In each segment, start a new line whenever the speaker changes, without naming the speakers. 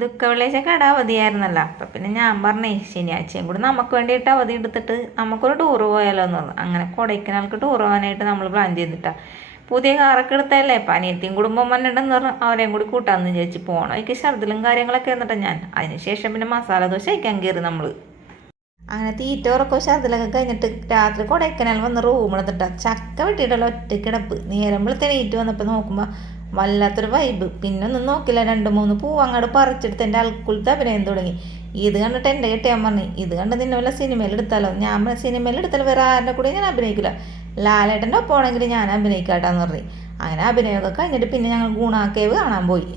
ദുഃഖ വെള്ളിയാഴ്ച കട അവധിയായിരുന്നല്ലോ. അപ്പം പിന്നെ ഞാൻ പറഞ്ഞേ ശനിയാഴ്ചയും കൂടെ നമുക്ക് വേണ്ടിയിട്ട് അവധി എടുത്തിട്ട് നമുക്കൊരു ടൂറ് പോയാലോ എന്ന് പറഞ്ഞു. അങ്ങനെ കൊടൈക്കനാൽക്ക് ടൂർ പോകാനായിട്ട് നമ്മൾ പ്ലാൻ ചെയ്തിട്ടാ. പുതിയ കാറൊക്കെ എടുത്തല്ലേ അപ്പം അനിയത്തിയും കുടുംബം വന്നിട്ടുണ്ടെന്ന് പറഞ്ഞു. അവരെയും കൂടി കൂട്ടാമെന്ന് വിചാരിച്ച് പോകണം എനിക്ക് ശർദിലും കാര്യങ്ങളൊക്കെ എന്നിട്ട് ഞാൻ. അതിനുശേഷം പിന്നെ മസാല ദോശ കഴിക്കാൻ കയറി നമ്മൾ അങ്ങനെ തീറ്റ ഉറക്കോ ഛർദിലൊക്കെ കഴിഞ്ഞിട്ട് രാത്രി കൊടൈക്കനാൽ വന്ന് റൂം എടുത്തിട്ടാ ചക്ക വെട്ടിയിട്ടുള്ള ഒറ്റ കിടപ്പ്. നേരം വെളുത്തേനെ ഈറ്റ് വന്നപ്പോൾ നോക്കുമ്പോൾ വല്ലാത്തൊരു വൈബ് പിന്നെ ഒന്നും നോക്കില്ല. രണ്ട് മൂന്ന് പൂവ് അങ്ങോട്ട് പറിച്ചെടുത്ത് എന്റെ അൽക്കുലത്തെ അഭിനയം തുടങ്ങി. ഇത് കണ്ടിട്ട് എന്റെ കെട്ടിയാൻ പറഞ്ഞു ഇത് കണ്ട് നിന്നെ വല്ല സിനിമയിൽ എടുത്താലോ? ഞാൻ സിനിമയിൽ എടുത്താൽ വേറെ ആരുടെ കൂടെ ഞാൻ അഭിനയിക്കില്ല ലാലേട്ടന്റെ ഒപ്പമാണെങ്കിൽ ഞാൻ അഭിനയിക്കാട്ടാന്ന് പറഞ്ഞു. അങ്ങനെ അഭിനയമൊക്കെ കഴിഞ്ഞിട്ട് പിന്നെ ഞങ്ങൾ ഗുണാക്കേവ് കാണാൻ പോയി.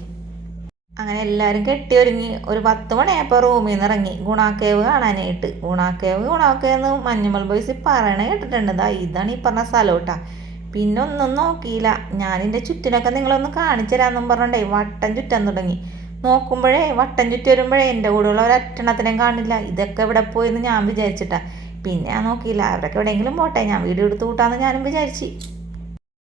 അങ്ങനെ എല്ലാവരും കെട്ടി ഒരുങ്ങി. ഒരു പത്ത് മണിയായപ്പോൾ റൂമിൽ നിന്ന് ഇറങ്ങി. ഗുണാക്കേവ് കാണാനായിട്ട്. ഗുണാക്കേവ് ഗുണാക്കേന്ന് മഞ്ഞുമൽ ബോയ്സ് പറയണ കേട്ടിട്ടുണ്ട്. ഇതാണ് ഈ പറഞ്ഞ സ്ഥലം കേട്ടാ. പിന്നെ ഒന്നും നോക്കിയില്ല ഞാനിന്റെ ചുറ്റിനൊക്കെ നിങ്ങളൊന്ന് കാണിച്ചു തരാമെന്നും പറഞ്ഞിട്ടേ വട്ടം ചുറ്റാൻ തുടങ്ങി. നോക്കുമ്പോഴേ വട്ടം ചുറ്റി വരുമ്പോഴേ എന്റെ കൂടെയുള്ള ഒരറ്റണത്തിനേം കാണില്ല. ഇതൊക്കെ ഇവിടെ പോയെന്ന് ഞാൻ വിചാരിച്ചിട്ടാ. പിന്നെ ഞാൻ നോക്കിയില്ല. അവരൊക്കെ എവിടെയെങ്കിലും പോട്ടെ. ഞാൻ വീഡിയോ എടുത്ത് കൂട്ടാന്ന് ഞാനും വിചാരിച്ചു.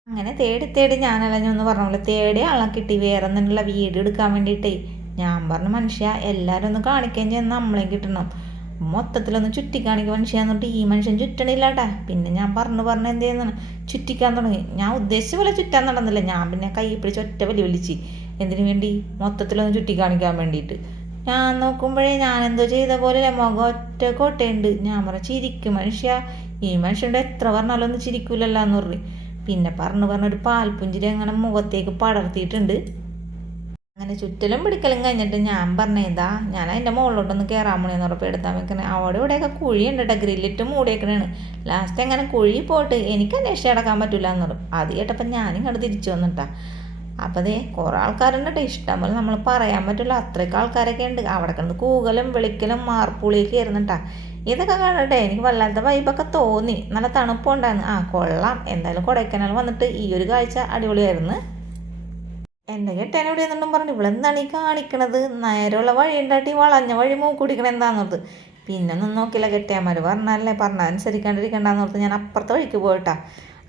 അങ്ങനെ തേടി തേടി ഞാനലഞ്ഞൊന്ന് പറഞ്ഞ പോലെ തേടി ആളെ കിട്ടി. വേറെ നിന്നുള്ള വീഡിയോ എടുക്കാൻ വേണ്ടിയിട്ടേ. ഞാൻ പറഞ്ഞ മനുഷ്യ എല്ലാവരും ഒന്ന് കാണിക്കുകയും ചെയ്യാൻ നമ്മളെയും കിട്ടണം. മൊത്തത്തിലൊന്ന് ചുറ്റിക്കാണെങ്കിൽ കാണിക്കുക പറഞ്ഞിട്ട് ഈ മനുഷ്യൻ ചുറ്റണില്ലാട്ടാ. പിന്നെ ഞാൻ പറഞ്ഞു പറഞ്ഞ് എന്ത് ചെയ്യുന്നതാണ് ചുറ്റിക്കാൻ തുടങ്ങി. ഞാൻ ഉദ്ദേശിച്ച പോലെ ചുറ്റാൻ നടന്നില്ല. ഞാൻ പിന്നെ കൈ പിടിച്ച് ഒറ്റ വലി വലിച്ച് എന്തിനു വേണ്ടി? മൊത്തത്തിലൊന്ന് ചുറ്റി കാണിക്കാൻ വേണ്ടിയിട്ട്. ഞാൻ നോക്കുമ്പോഴേ ഞാൻ എന്തോ ചെയ്ത പോലെ മുഖം ഒറ്റ കോട്ടയുണ്ട്. ഞാൻ പറഞ്ഞു ചിരിക്കും മനുഷ്യ. ഈ മനുഷ്യന്റെ എത്ര പറഞ്ഞാലും ഒന്നും ചിരിക്കൂലല്ലോ എന്ന് പറഞ്ഞു. പിന്നെ പറഞ്ഞു പറഞ്ഞൊരു പാൽപുഞ്ചിരി അങ്ങനെ മുഖത്തേക്ക് പടർത്തിയിട്ടുണ്ട്. അങ്ങനെ ചുറ്റലും പിടിക്കലും കഴിഞ്ഞിട്ട് ഞാൻ പറഞ്ഞേതാ ഞാൻ അതിന്റെ മുകളിലോട്ടൊന്ന് കയറാൻ പോണേന്ന് ഉറപ്പ് എടുത്താൽ വെക്കണേ അവിടെ ഇവിടെയൊക്കെ ഉണ്ട് കേട്ടോ ഗ്രില്ലിട്ട് മൂടിയേക്കണേണ് ലാസ്റ്റ് അങ്ങനെ കുഴി പോയിട്ട് എനിക്ക് അന്വേഷിച്ച് കിടക്കാൻ പറ്റില്ല എന്ന് പറഞ്ഞു അത് കേട്ടപ്പോൾ ഞാനിങ്ങോട്ട് തിരിച്ചു വന്നിട്ടാ. അപ്പോൾ അതേ കുറേ ആൾക്കാരുണ്ട് കേട്ടോ ഇഷ്ടം പോലെ നമ്മൾ പറയാൻ പറ്റില്ല അത്രയ്ക്ക് ആൾക്കാരൊക്കെ ഉണ്ട്. അവിടെ കണ്ട് കൂകലും വിളിക്കലും മാർപ്പുളിയൊക്കെ ആയിരുന്നിട്ടാ. ഇതൊക്കെ കാണട്ടെ എനിക്ക് വല്ലാത്ത വൈബൊക്കെ തോന്നി. നല്ല തണുപ്പുണ്ടായിരുന്നു ആ കൊള്ളാം. എന്തായാലും കൊടൈക്കനാൽ വന്നിട്ട് ഈ ഒരു കാഴ്ച അടിപൊളിയായിരുന്നു. എന്റെ കെട്ടാൻ ഇവിടെ എന്നുണ്ടും പറഞ്ഞു. ഇവളെന്താണ് ഈ കാണിക്കണത്? നേരെയുള്ള വഴി ഉണ്ടാട്ടി വളഞ്ഞ വഴി മൂക്ക് കുടിക്കണ എന്താണെന്നോർത്ത് പിന്നെ ഒന്നും നോക്കില്ല കെട്ടിയാമാർ പറഞ്ഞല്ലേ പറഞ്ഞ അനുസരിക്കാണ്ടിരിക്കണ്ടെന്നോർത്ത് ഞാൻ അപ്പുറത്തെ വഴിക്ക് പോയിട്ടാ.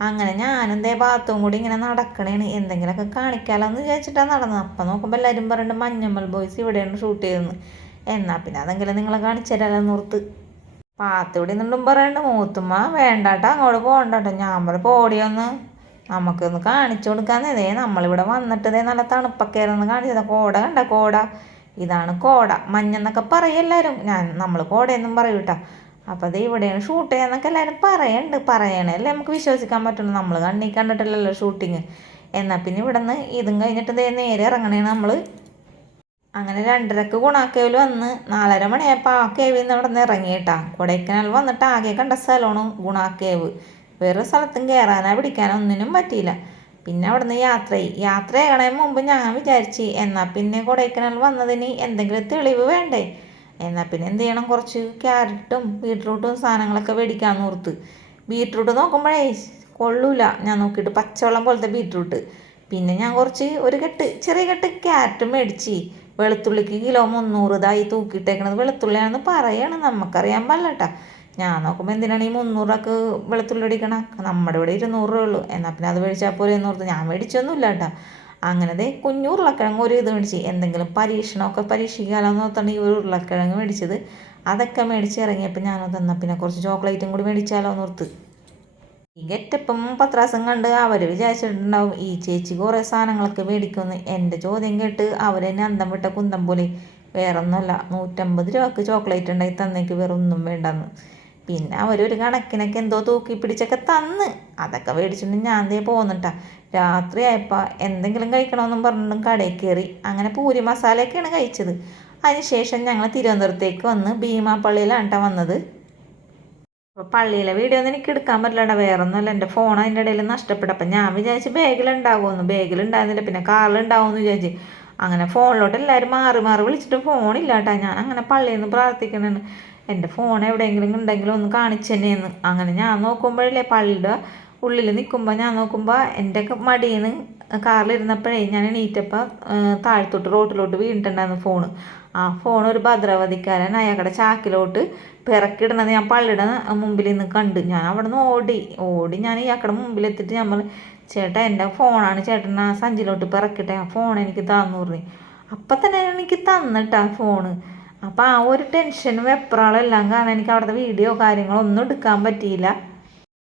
അങ്ങനെ ഞാനും ദേ ഭാഗത്തും കൂടി ഇങ്ങനെ നടക്കണേണ്. എന്തെങ്കിലുമൊക്കെ കാണിക്കാലോ എന്ന് വിചാരിച്ചിട്ടാണ് നടന്നത്. അപ്പം നോക്കുമ്പോൾ എല്ലാവരും പറയുന്നുണ്ട് മഞ്ഞമ്മൽ ബോയ്സ് ഇവിടെയാണ് ഷൂട്ട് ചെയ്തെന്ന് എന്നാൽ പിന്നെ അതെങ്കിലും നിങ്ങളെ കാണിച്ചു തരാമല്ലോ ഓർത്ത് പാത്തിവിടെ നിന്നും പറയണ്ട മൂത്തുമ്മ വേണ്ടാട്ടോ അങ്ങോട്ട് പോകണ്ടട്ടോ. ഞാൻ പറ പോടിയൊന്ന് നമുക്കൊന്ന് കാണിച്ചു കൊടുക്കാന്ന്. നമ്മളിവിടെ വന്നിട്ട് നല്ല തണുപ്പൊക്കെ ആയിരുന്നു. കാണിച്ചത് കോട കണ്ട കോട. ഇതാണ് കോട. മഞ്ഞെന്നൊക്കെ പറയും എല്ലാവരും ഞാൻ നമ്മൾ കോടയെന്നും പറയും കേട്ടോ. അപ്പോൾ അത് ഇവിടെയാണ് ഷൂട്ട് ചെയ്യാന്നൊക്കെ എല്ലാവരും പറയുന്നുണ്ട് പറയണല്ലേ നമുക്ക് വിശ്വസിക്കാൻ പറ്റുള്ളൂ. നമ്മൾ കണ്ണി കണ്ടിട്ടില്ലല്ലോ ഷൂട്ടിങ് എന്നാൽ പിന്നെ ഇവിടെ നിന്ന് ഇതും കഴിഞ്ഞിട്ട് ഇതേ നേരെ ഇറങ്ങണേ നമ്മൾ അങ്ങനെ രണ്ടരക്ക് ഗുണാക്കേവിൽ വന്ന് നാലര മണിയായപ്പോൾ ആ കേവിൽ നിന്ന് ഇവിടെ നിന്ന് ഇറങ്ങിയിട്ടാ കൊടൈക്കനാൽ വന്നിട്ട് ആകെ കണ്ട സ്ഥലമാണ് ഗുണാക്കേവ്. വേറെ സ്ഥലത്തും കയറാനോ പിടിക്കാനോ ഒന്നിനും പറ്റിയില്ല. പിന്നെ അവിടെ നിന്ന് യാത്രയായി. യാത്ര ചെയ്യണതിന് മുമ്പ് ഞാൻ വിചാരിച്ച് എന്നാൽ പിന്നെ കൊടൈക്കനാൽ വന്നതിന് എന്തെങ്കിലും തെളിവ് വേണ്ടേ? എന്നാൽ പിന്നെ എന്ത് ചെയ്യണം? കുറച്ച് ക്യാരറ്റും ബീട്രൂട്ടും സാധനങ്ങളൊക്കെ മേടിക്കാമെന്ന് ഓർത്ത്. ബീട്രൂട്ട് നോക്കുമ്പോഴേ കൊള്ളൂല. ഞാൻ നോക്കിയിട്ട് പച്ചവെള്ളം പോലത്തെ ബീട്രൂട്ട്. പിന്നെ ഞാൻ കുറച്ച് ഒരു കെട്ട് ചെറിയ കെട്ട് ക്യാരറ്റ് മേടിച്ച്. വെളുത്തുള്ളിക്ക് കിലോ മുന്നൂറ് ഇതായി തൂക്കിയിട്ടേക്കണത് വെളുത്തുള്ളിയാണെന്ന് പറയാണ്. നമുക്കറിയാൻ പാടില്ല കേട്ടോ ഞാൻ നോക്കുമ്പോൾ എന്തിനാണ് ഈ മുന്നൂറൊക്കെ വെളുത്തുള്ളി അടിക്കണ? നമ്മുടെ ഇവിടെ ഇരുന്നൂറ് ഉള്ളൂ. എന്നാൽ പിന്നെ അത് മേടിച്ചാൽ എന്ന് ഓർത്ത് ഞാൻ മേടിച്ചൊന്നുമില്ല കേട്ടോ. അങ്ങനെ ദേ കുഞ്ഞു ഉരുളക്കിഴങ്ങ് ഒരു ഇത് മേടിച്ച്. എന്തെങ്കിലും പരീക്ഷണമൊക്കെ പരീക്ഷിക്കാമല്ലോ എന്ന് ഓർത്താണ് ഈ ഒരു ഉരുളക്കിഴങ്ങ് മേടിച്ചത്. അതൊക്കെ മേടിച്ച് ഇറങ്ങിയപ്പോൾ ഞാൻ തന്നാൽ പിന്നെ കുറച്ച് ചോക്ലേറ്റും കൂടി മേടിച്ചാലോ എന്ന് ഓർത്ത്. ഈ ഗെറ്റപ്പം പത്രാസം കണ്ട് അവർ വിചാരിച്ചിട്ടുണ്ടാവും ഈ ചേച്ചി കുറേ സാധനങ്ങളൊക്കെ മേടിക്കുമെന്ന്. എന്റെ ചോദ്യം കേട്ട് അവരെന്നെ അന്തം വിട്ട കുന്തം പോലെ വേറെ ഒന്നുമല്ല നൂറ്റമ്പത് രൂപക്ക് ചോക്ലേറ്റ് ഉണ്ടായി തന്നേക്ക് വേറെ ഒന്നും വേണ്ടെന്ന്. പിന്നെ അവരൊരു കണക്കിനൊക്കെ എന്തോ തൂക്കി പിടിച്ചൊക്കെ തന്ന്. അതൊക്കെ മേടിച്ചിട്ട് ഞാൻ ദേ പോന്നിട്ടാ. രാത്രി ആയപ്പോൾ എന്തെങ്കിലും കഴിക്കണമെന്നും പറഞ്ഞിട്ടും കടയിൽ കയറി അങ്ങനെ പൂരി മസാലയൊക്കെയാണ് കഴിച്ചത്. അതിനുശേഷം ഞങ്ങൾ തിരുവനന്തപുരത്തേക്ക് വന്ന് ഭീമാപ്പള്ളിയിലാണ് കേട്ടോ വന്നത്. അപ്പോൾ പള്ളിയിലെ വീഡിയോ ഒന്നും എനിക്ക് എടുക്കാൻ പറ്റില്ലടാ വേറെ ഒന്നുമല്ല എന്റെ ഫോൺ അതിന്റെ ഇടയിൽ നഷ്ടപ്പെട്ടു. അപ്പം ഞാൻ വിചാരിച്ച് ബാഗിലുണ്ടാകുമെന്ന്. ബാഗിലുണ്ടായിരുന്നില്ല. പിന്നെ കാറിലുണ്ടാവുമെന്ന് വിചാരിച്ച്. അങ്ങനെ ഫോണിലോട്ട് എല്ലാവരും മാറി മാറി വിളിച്ചിട്ട് ഫോണില്ല കേട്ടോ ഞാൻ അങ്ങനെ പള്ളിയിൽ നിന്ന് പ്രാർത്ഥിക്കണേന്ന്. എന്റെ ഫോൺ എവിടെയെങ്കിലും ഉണ്ടെങ്കിലും ഒന്ന് കാണിച്ചു തന്നെയെന്ന്. അങ്ങനെ ഞാൻ നോക്കുമ്പോഴല്ലേ പള്ളിയുടെ ഉള്ളിൽ നിൽക്കുമ്പോൾ ഞാൻ നോക്കുമ്പോൾ എന്റെ മടിയിൽ നിന്ന് കാറിലിരുന്നപ്പോഴേ ഞാൻ എണീറ്റപ്പോൾ താഴ്ത്തോട്ട് റോട്ടിലോട്ട് വീണിട്ടുണ്ടായിരുന്നു ഫോൺ ആ ഫോൺ ഒരു ഭദ്രവതിക്കാരൻ അയാളുടെ ചാക്കിലോട്ട് പിറക്കിടുന്നത് ഞാൻ പള്ളിയുടെ മുമ്പിൽ നിന്ന് കണ്ട്. ഞാൻ അവിടെ നിന്ന് ഓടി ഓടി ഞാൻ ഇയാളുടെ മുമ്പിലെത്തിയിട്ട് നമ്മൾ പറഞ്ഞു ചേട്ടാ എന്റെ ഫോണാണ് ചേട്ടൻ ആ സഞ്ചിലോട്ട് പിറക്കിട്ടെ ആ ഫോൺ എനിക്ക് തന്നു പറഞ്ഞു അപ്പം തന്നെ എനിക്ക് തന്നിട്ടാ ഫോണ് അപ്പം ആ ഒരു ടെൻഷനും എല്ലാം കാരണം എനിക്ക് അവിടുത്തെ വീഡിയോ കാര്യങ്ങളോ ഒന്നും എടുക്കാൻ പറ്റിയില്ല.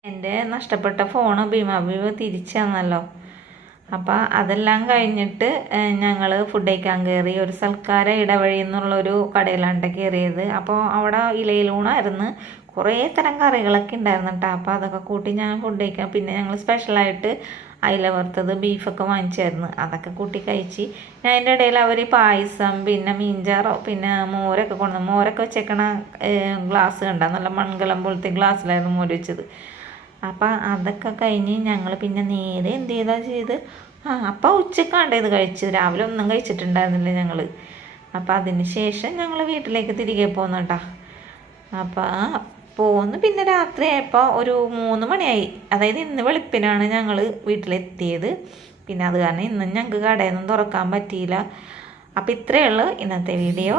എന്റെ നഷ്ടപ്പെട്ട ഫോണ് ഭീമാഭീമ തിരിച്ചു തന്നല്ലോ അപ്പോൾ അതെല്ലാം കഴിഞ്ഞിട്ട് ഞങ്ങൾ ഫുഡ് കഴിക്കാൻ കയറി ഒരു സൽക്കാര ഇടവഴി എന്നുള്ളൊരു കടയിലാണ് കയറിയത് അപ്പോൾ അവിടെ ഇലയിലൂണായിരുന്നു. കുറേ തരം കറികളൊക്കെ ഉണ്ടായിരുന്നു കേട്ടോ അപ്പോൾ അതൊക്കെ കൂട്ടി ഞാൻ ഫുഡ് കഴിക്കാം പിന്നെ ഞങ്ങൾ സ്പെഷ്യലായിട്ട് അയില വറുത്തത് ബീഫൊക്കെ വാങ്ങിച്ചായിരുന്നു. അതൊക്കെ കൂട്ടി കഴിച്ച് ഞാൻ അതിന്റെ ഇടയിൽ അവർ പായസം പിന്നെ മീൻചാറോ പിന്നെ മോരൊക്കെ കൊണ്ടു മോരൊക്കെ വെച്ചേക്കണ ഗ്ലാസ് കണ്ട? നല്ല മൺകലം പോലത്തെ ഗ്ലാസ്സിലായിരുന്നു മോര് വെച്ചത്. അപ്പം അതൊക്കെ കഴിഞ്ഞ് ഞങ്ങൾ പിന്നെ നേരെ എന്ത് ചെയ്താ ചെയ്ത് ആ അപ്പം ഉച്ചക്കാണ്ട് ഇത് കഴിച്ചു രാവിലെ ഒന്നും കഴിച്ചിട്ടുണ്ടായിരുന്നില്ല ഞങ്ങൾ അപ്പം അതിന് ശേഷം ഞങ്ങൾ വീട്ടിലേക്ക് തിരികെ പോന്നു അപ്പം പോന്ന്. പിന്നെ രാത്രി ആയപ്പോൾ ഒരു മൂന്ന് മണിയായി. അതായത് ഇന്ന് വെളുപ്പിനാണ് ഞങ്ങൾ വീട്ടിലെത്തിയത്. പിന്നെ അത് കാരണം ഇന്നും ഞങ്ങൾക്ക് കടയൊന്നും തുറക്കാൻ പറ്റിയില്ല. അപ്പം ഇത്രയേ ഉള്ളൂ ഇന്നത്തെ വീഡിയോ.